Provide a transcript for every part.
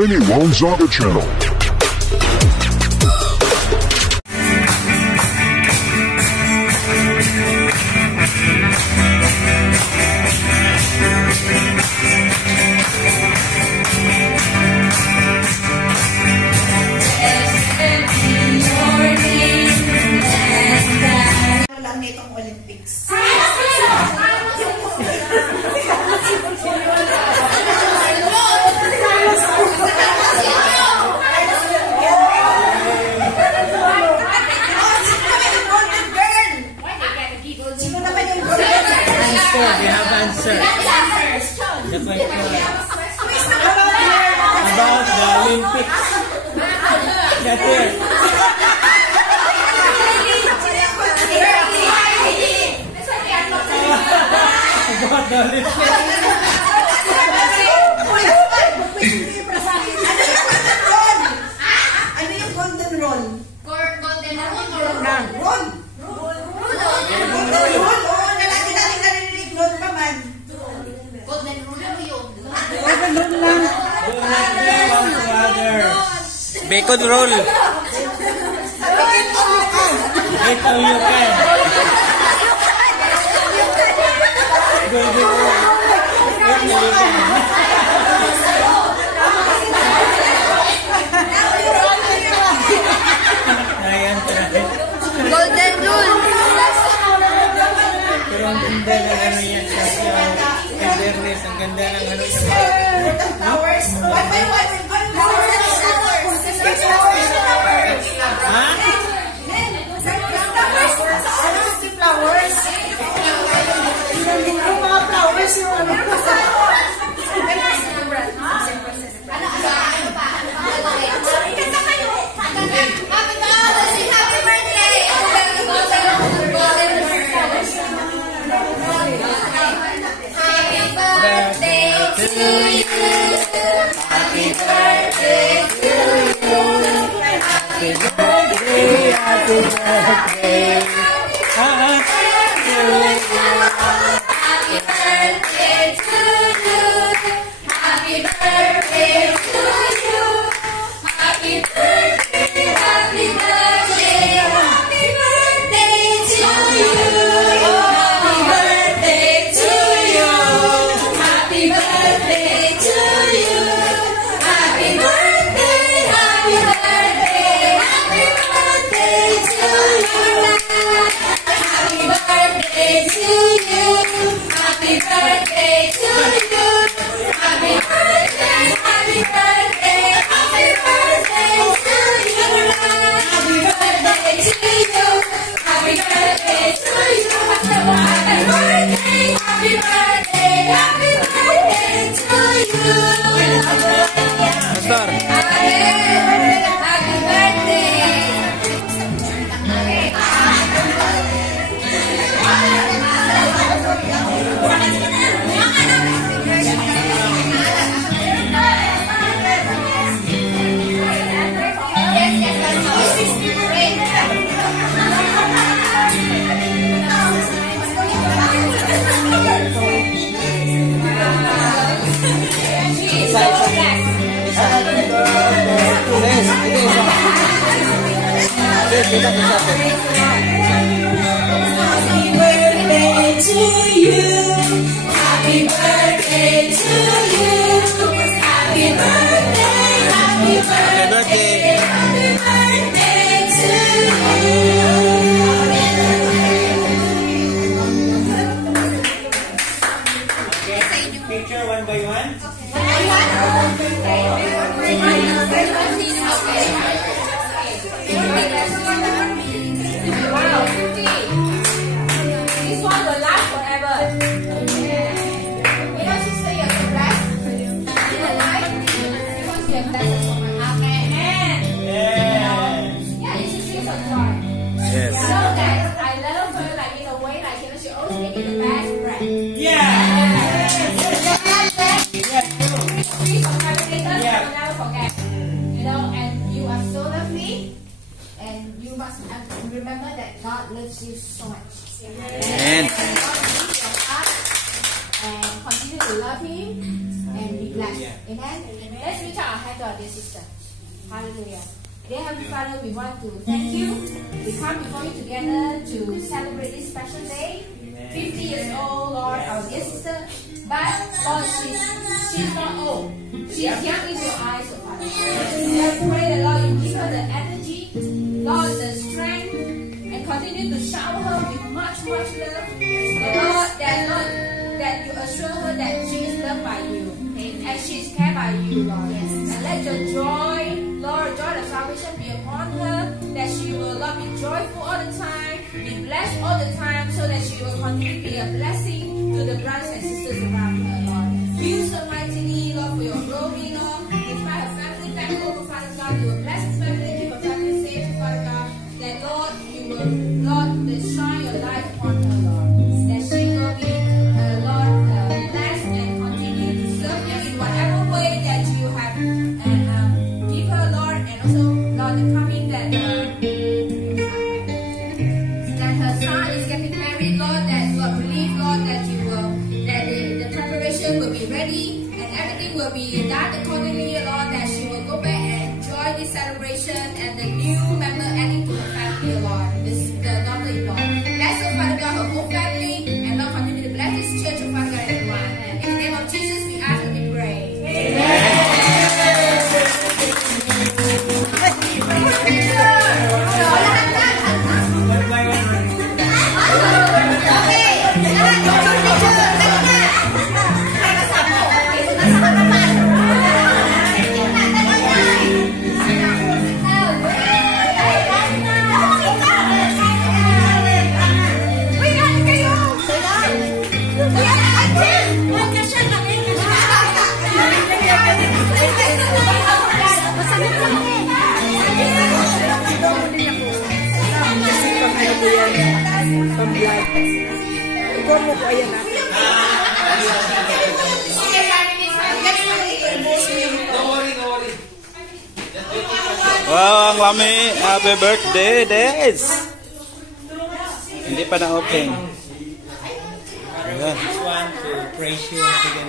Benny Wonzaga channel. We have answered. About the Olympics. That's it. About the Olympics. Ano yung golden roll? Golden roll. Bacon roll. Ito you can. Golden roll. Golden rule. Pero ang ganda ng ano yan sa fairness, ang ganda ng ano sa Flowers. ha? Flowers. Yung mga flowers yung ano. Happy birthday to you. Happy birthday to you. Happy birthday, happy birthday, happy birthday to you. Okay, picture one by one. Wow, 50. This one will last forever. You know, sister, you're the best. In the life, because you're blessed for my amen. Yeah, you should see some joy. Yes. So that I love her like in a way like, you know, she always make me the best friend. Yeah. Please don't have it later, I will never forget. You know, and you are so lovely. And you must remember that God loves you so much. Amen. And God will keep your heart and continue to love Him. and be blessed. Amen? Let's reach out our hand to our dear sister. Hallelujah. Dear Heavenly Father, we want to thank you. We come before you together to celebrate this special day. 50 years old, Lord, our dear sister. But, Lord, she's not old. She's young in your eyes, oh Father. I pray that, Lord, you give her the energy, Lord, the strength, and continue to shower her with much, much love. And Lord, that you assure her that she is loved by you. And she is cared by you, Lord. And let your joy, Lord, joy of salvation be upon her, that she will, Lord, be joyful all the time, be blessed all the time, so that she will continue to be a blessing to the brothers and sisters around her, Lord. Use her mightily, Lord, for your glory, Lord. Inspire her family back home, Father God. You will bless his family, keep her family safe, Father God. That, Lord, you will, Lord, shine your light upon her, Lord. That she will be, Lord, blessed and continue to serve you in whatever way that you have give her, Lord, and also, Lord, the coming that her son is getting married, Lord, that Lord, believe, Lord, that you will, that the preparation will be ready and everything will be done accordingly, Lord, that she will go back and enjoy this celebration and the new member adding to her family, Lord, the daughter-in-law. Bless her, Father God, her whole family, and Lord, continue to bless this church, oh Father God, everyone. In the name of Jesus, we ask and we pray. Amen. Wow, ang lami. Happy birthday, Des. Hindi pa na-open. I just want to praise you once again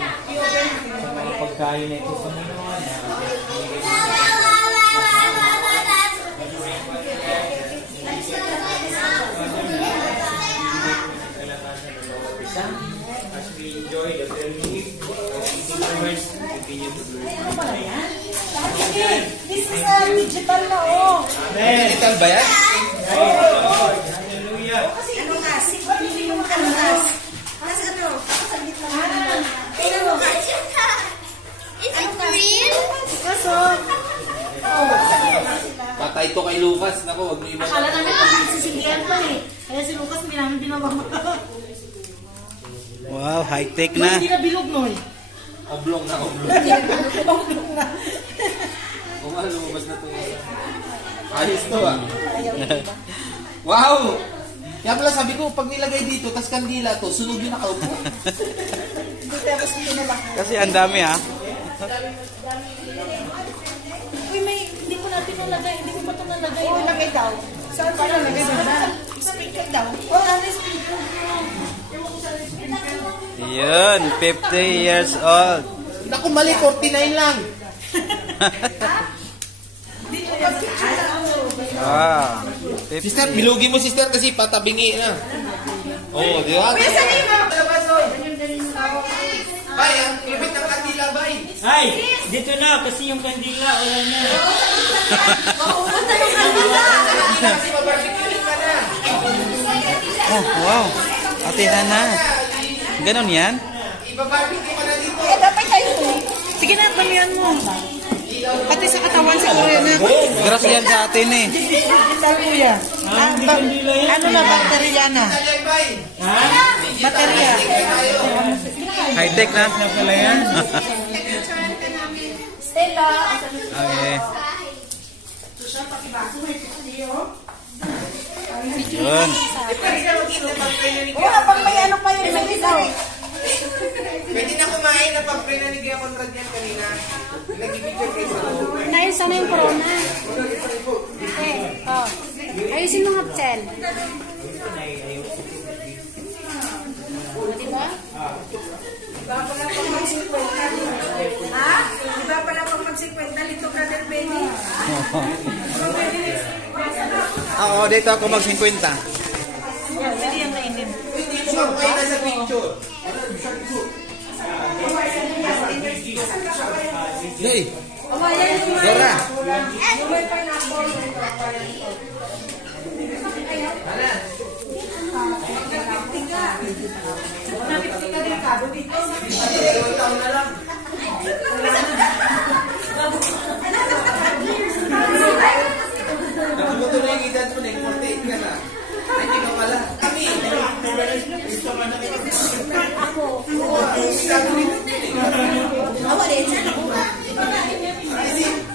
sa mga pagkain na ito, Panginoon. As we enjoy the very continue to do This is a digital na, oh. Digital ba yan? Hallelujah. Kasi ano nga, siguro yung kalas. Kasi ano, sa gitna na. Ano nga? Is it real? Kaso, Patay to kay Lucas. Naku, wag mo iba. akala namin sisilihan pa eh. Kaya si Lucas, hindi namin binawang. Wow, high-tech Mas na. hindi na bilog, no eh. Oblong na, oblong. Oblong na. Kung nga, lumabas na ito. Ayos to ah. Wow! Kaya pala sabi ko, pag nilagay dito, tas kandila to, sunog yung nakaupo. Kasi ang dami ah. Uy, hindi ko natin nalagay. Hindi ko pa ito nalagay. Oo, lagay daw. Saan pa nalagay ba? Speaker daw. Oo, ano speaker? Yun, 50 years old. Naku, mali, 49 lang. Ah, Sister, bilugi mo, sister, kasi patabingi na. Oo, di ba? Bay, ang pipit ng kandila, bay. Ay, dito na kasi yung kandila wala na. Kasi mabarbecue ka na. oh, wow. Ate Hana. Ganon yan? Ibabarbecue ka na dito. Eh, dapat tayo ito. Sige na, pamiyan mo. Pati sa katawan siguro yan na. Grass yan sa atin eh. Digital kuya. Ano na, baterya na. Ayan, bay. Baterya. High-tech na. Pala yan. Stella. Okay. Yun. Oo, pag may ano pa yun sa ilaw. Pwede na kumain na pag pinanigyan ko ng yan kanina. Nag-picture kayo sa loob. Naayos sana yung corona. Oh. Ayusin mo nga, Chel. Diba? Oo, dito ako mag-50. Hindi yung nainin. Sumabay na sa picture. Hey! Dora! Dalawang taon na lang. Nakabuto na yung edad mo na, 48 ka na. Ay, hindi ka pala. Kami.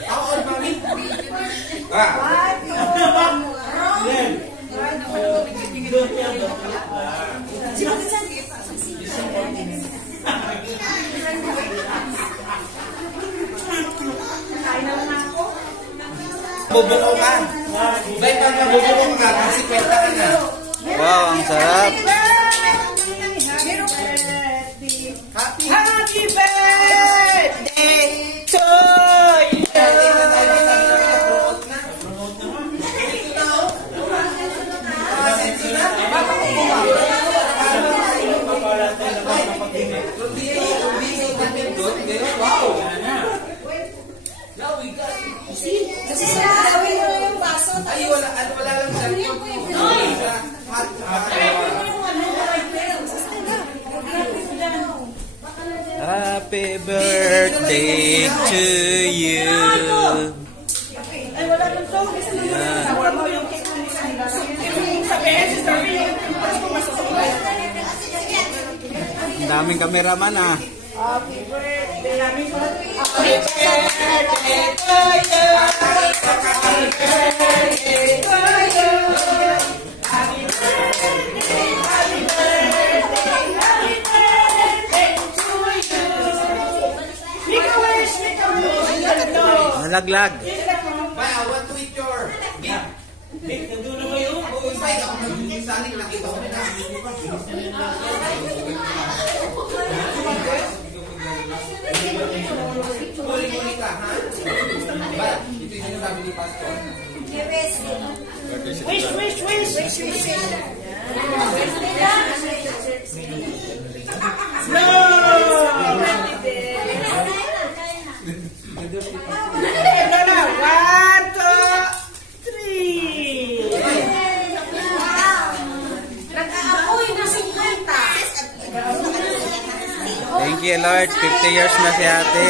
Ako or mami? Bubuko ka. Bay, pag bubuko ka, kasi kwenta ka na. Wow, ang sarap. Happy birthday to you! Ay, wala lang sa Happy birthday to you. Ay, wala nang to. Wala mo yung cake ni Sandra. Sabihin, Sister Ria. Ang daming kameraman ah. Happy birthday. Happy birthday to you. Happy birthday to you. Happy birthday. Happy birthday. Happy birthday to you. Make a wish. Make a wish. Nalaglag. Bay, I want to eat your gift. Nandun na ba yun? Oo, Bay, ako nag-saling nakita ko na. Huli-huli ka, ha? Bay, ito yung sinasabi ni Pastor. Wish, wish, wish. Wish, wish, wish. No! Ito na. 1, 2, 3. Nag-aapoy na 50. Thank you Lord, 50 years na si ate.